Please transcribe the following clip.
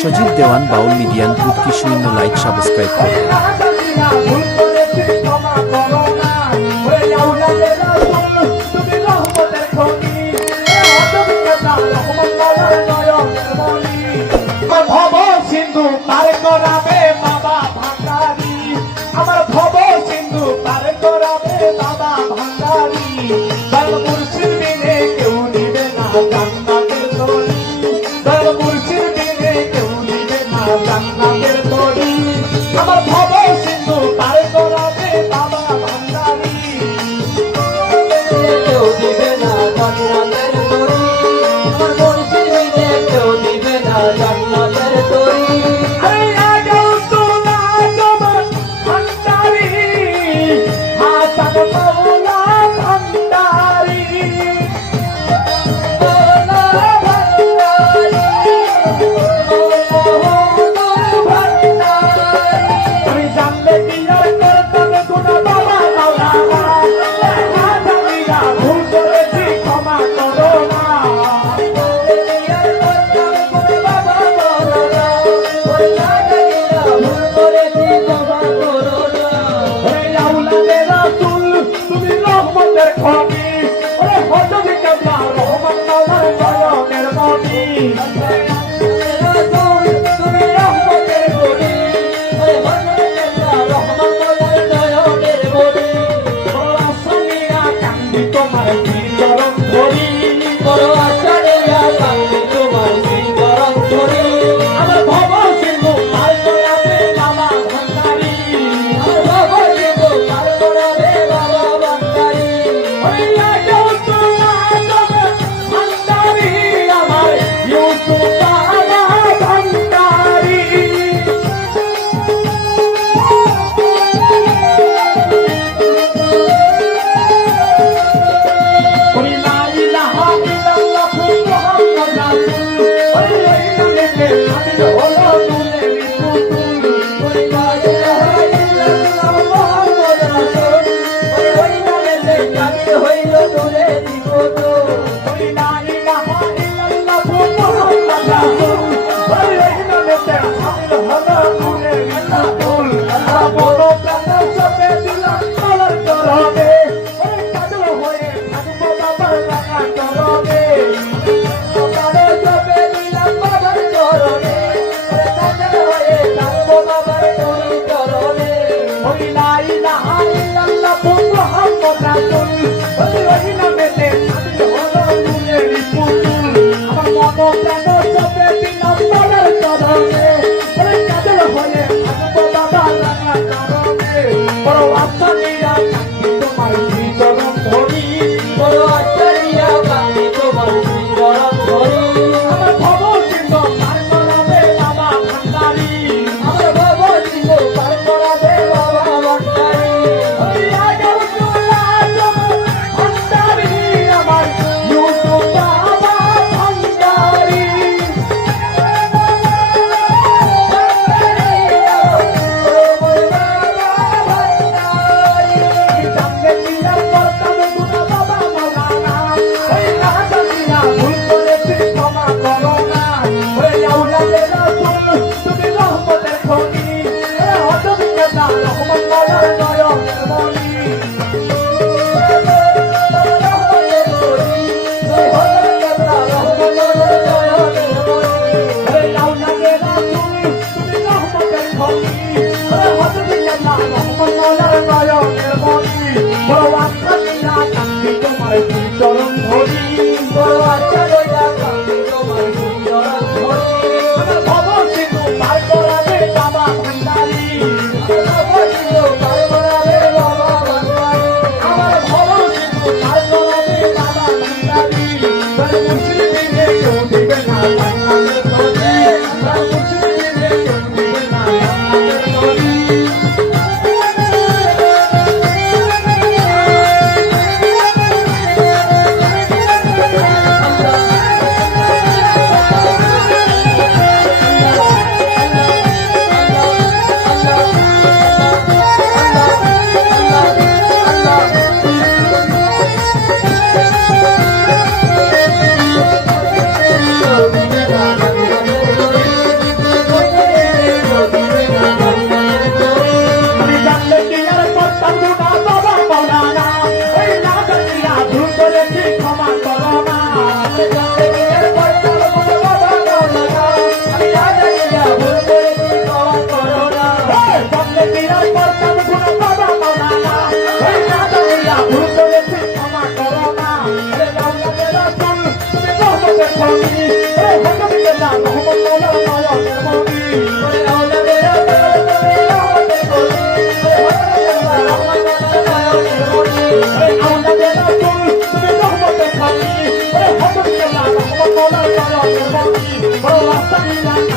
সজীব দেওয়ান বাউল median গ্রুপকে শূন্য like subscribe করুন। সিন্ধু পার করাবে বাবা ভান্ডারি, আমার ভব সিন্ধু পার করাবে বাবা ভান্ডারি। দয়াল মুর্শিদ বিনে কেউ নিবে না জান্নাতের তরি, দয়াল মুর্শিদ বিনে কেউ নিবে না জান্নাতের তরি। আমার ভব সিন্ধু পার করাবে বাবা ভান্ডারি, কেউ দিবে না জান্নাতের তরি, আমার মুর্শিদ বিনে কেউ দিবে না জান্নাতের তরি। আরে আগাও তোলা তোমার ভান্ডারি, হাসান মাওলা ভান্ডারি। মৌলা ভান্ডারি, মৌলা ভান্ডারি। তুমি জানলে কি আর করতাম গুনাহ বাবা মাওলানা, জানিনা ভুল করেছি ক্ষমা করো না। এই আউলাদের রাসূল তুমি রহমতের খনি, ওরে হযরত কেবলা রহমান মাওলার নয়নের মনি। তোমার চরণ ধরি, আমার ভব সিন্ধু পার করাবে বাবা ভান্ডারি, ওই আগাও তোলা তোমার ভান্ডারি। আমার ইউসুফ ধনী ওরে হজরত কেল্লা রহমত মৌলা নয়নের মনি ওরে আওলাদের দরদি রহমতের গনি ওরে হযরত রহমতুল্লাহ নয়নের মনি ওরে আওলাদের তুই তুমি রহমতের ধনী ওরে হজরত কেল্লা রহমত মৌলা নয়নের মনি বড় আস্তাগফিরুল্লাহ